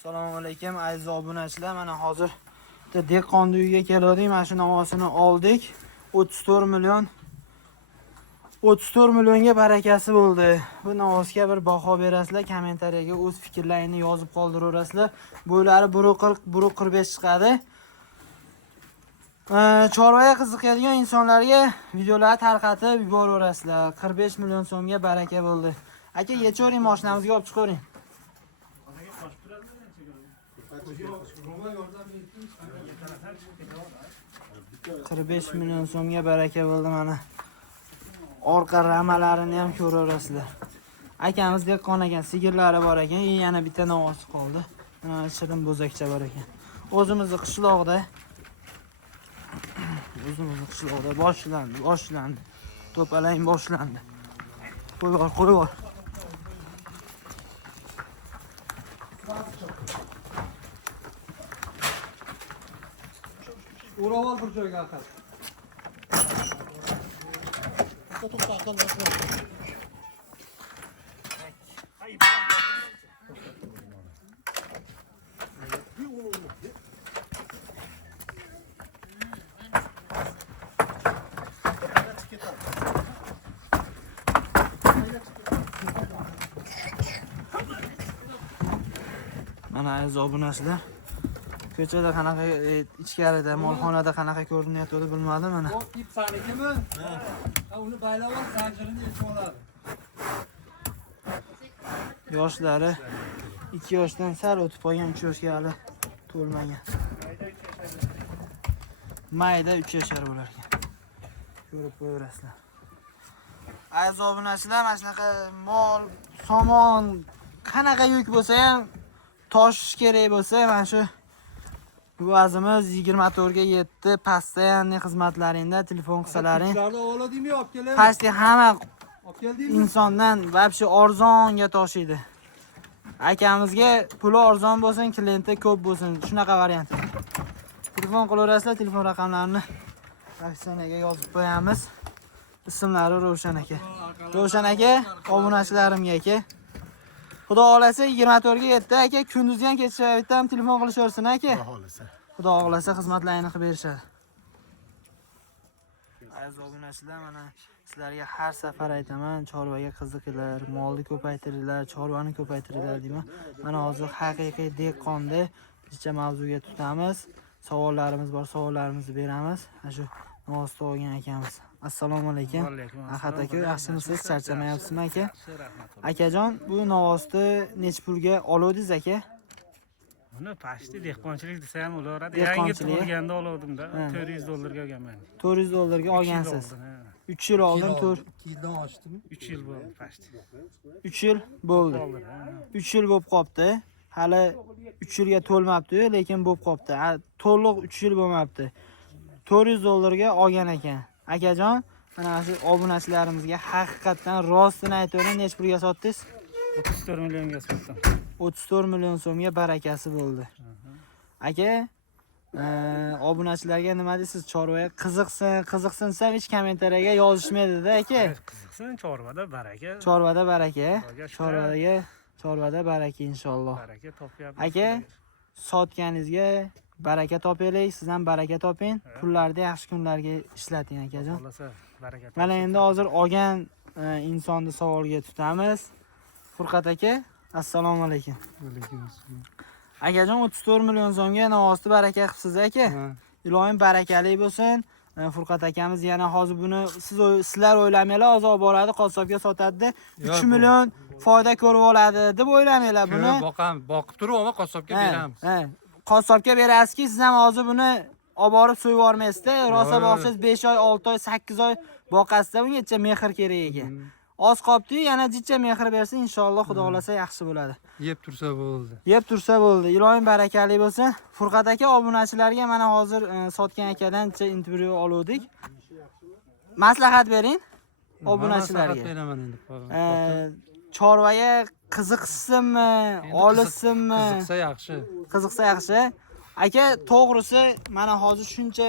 Assalomu alaykum aziz obunachilar. Mana hozir dehqon uyiga keldik. Mana shu novosini oldik. 34 million 34 millionga barakasi bo'ldi. Bu novosga bir baho berasizlar, kommentariyaga o'z fikrlaringizni yozib qoldiraverasizlar. Bo'ylari 1.40 1.45 chiqadi. Chorvaga qiziqadigan insonlarga videolarni tarqatib yuboraverasizlar. 45 million so'mga baraka bo'ldi. Aka, yechavering, mashinamizga olib chiqavering. 45 million so'mga baraka bo'ldi mana. Orqa ramalarini ham ko'raverasizlar. Akamiz dehqon ekan, sigirlari bor ekan, yana bitta novosi qoldi. Shirin bo'zakcha bor ekan. O'zimizning qishloqda boshlandi. To'palang boshlandi. Qo'y bor. Uraval bir joyga aqal. Mana aziz obunachilar, ko'chada qanaqa ichkarida, molxonada qanaqa ko'rinyapti bilmadim mana. O ip sanikimi? Ha, uni baylab ol, zanjirini yechib oladi. Yoshlari 2 yoshdan sal o'tib qolgan, 3 yoshga hali to'lmagan. Mayda 3 yoshar bo'lar ekan. Ko'rib qo'yaverasizlar. Aziz obunachilar, mana shunaqa mol, somon qanaqa yuk bo'lsa ham tosh kerak bo'lsa, mana shu vazimiz 24 ga 7 postoyanniy xizmatlaringda telefon qilsalaring. Ularni oladimi, olib keladi? Pastga hamma Olib keldingmi? insondan vobshe arzonga toshiydi. Akamizga puli arzon bo'lsin, klienti ko'p bo'lsin. Shunaqa variant. Telefon qilaverasizlar, telefon raqamlarini aksiyaga yozib qo'yamiz. Ismlari Ravshan aka. Ravshan aka, obunachilarimga aka. Xudo xolasa 24 ga 7 aka, kunduzgi ham kechgacha ham telefon qilishaversin aka. Xudo xolasa xizmatlarini qilib berishadi. Aziz obunachilar, mana sizlarga har safar aytaman, chorvaga qiziqinglar, molni ko'paytiringlar, chorvani ko'paytiringlar deyman. Mana hozir haqiqiy dehqonda bitta mavzuga tutamiz. Savollarimiz bor, savollarimizni beramiz. Mana shu novosni olgan akamiz. Assalomu alaykum. Ahad aka, yaxshimisiz? Charchamayapsizmi aka? Akajon, bu novosni necha pulga olodingiz aka? Buni pashti dehqonchilik desa ham bo'laveradi. Yangi tug'ilganda olgandim-da, $400 olganman. $400 olgansiz. 3 yil oldin 2 yildan oshdimi? 3 yil bo'ldi pashti. 3 yil bo'ldi. 3 yil bo'lib qopti. Hali 3 yilga to'lmabdi, lekin bo'lib qopti. To'liq 3 yil bo'lmabdi. $400 ga olgan ekan. Akajon, mana shu obunachilarimizga haqiqatan rostini aytavering, necha pulga sotdingiz? 34 millionga sotdim. 34 million so'mga barakasi bo'ldi. Aka, obunachilarga nima deysiz? Chorvaga qiziqsinsa hech kommentariyaga yozishmaydi-da aka. Qiziqsin, chorvada baraka. Chorvada baraka. Chorvada baraka inshaalloh. Baraka topyapmiz. Aka, sotganingizga baraka topaylik, siz ham baraka toping. Pullarni yaxshi kunlarga ishlating akajon. Xolasa baraka. Mana endi hozir olgan insonni savolga tutamiz. Furqat aka, assalomu alaykum. Alaykum assalom. Akajon, 34 million so'mga novosni baraka qilibsiz aka. Ilohim barakali bo'lsin. Furqat akamiz yana hozir buni sizlar o'ylamanglar, hozir olib boradi, qassobga sotadi. 3 million foyda ko'rib oladi deb o'ylamanglar buni. Boqib turib, ammo qassobga beramiz. Qassobga berasizki, siz ham hozir buni olib borib so'yib yormaysizda. Rosa boqsiz 5 oy, 6 oy, 8 oy boqasizda, bungacha mehr kerak ekan. Oz qopdi, yana jicha mehr bersin, inshaalloh Xudo xolasa yaxshi bo'ladi. Yeb tursa bo'ldi. Yeb tursa bo'ldi. Ilohim barakali bo'lsin. Furqat aka, obunachilarga mana hozir sotgan akadan intervyu oldik. Maslahat bering obunachilarga. Beraman endi. Chorvaga qiziqsinmi, olishsinmi? Qiziqsa yaxshi. Aka, to'g'risi, mana hozir shuncha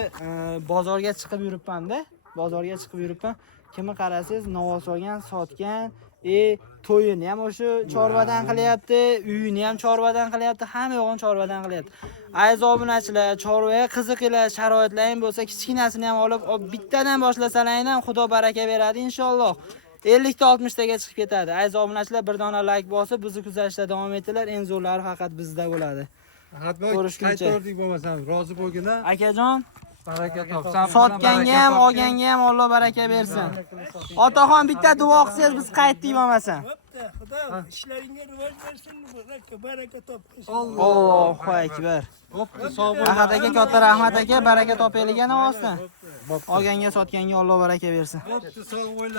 bozorga chiqib yuribman-da. Kimni qarasangiz, novos olgan, sotgan, To'yini ham o'sha chorvadan qilyapti, uyini ham chorvadan qilyapti, hamma yo'g'ini chorvadan qilyapti. Aziz obunachilar, chorvaga qiziqinglar, sharoitlaring bo'lsa, kichkinasini ham olib bittadan boshlasalar ham Xudo baraka beradi inshaalloh. 50 ta 60 taga chiqib ketadi. Aziz obunachilar, bir dona like bosib, bizni kuzatishda davom etinglar. Eng zo'rlari faqat bizda bo'ladi. Qayta o'rdik bo'lmasam, rozi bo'lgina. Akajon, Baraka topsam. sotganga ham, olganga ham Alloh baraka bersin. Otaxon bitta duo qilsangiz biz qaytdik bo'lmasam. Xudo ishlaringga rivoj bersin, baraka topsin. Allohu akbar. Bo'pti, sog' bo'l. Ahad aka katta rahmat aka, baraka topaylik yana olsin. Olganga sotganga Alloh baraka bersin. Bo'pti, sog' bo'l.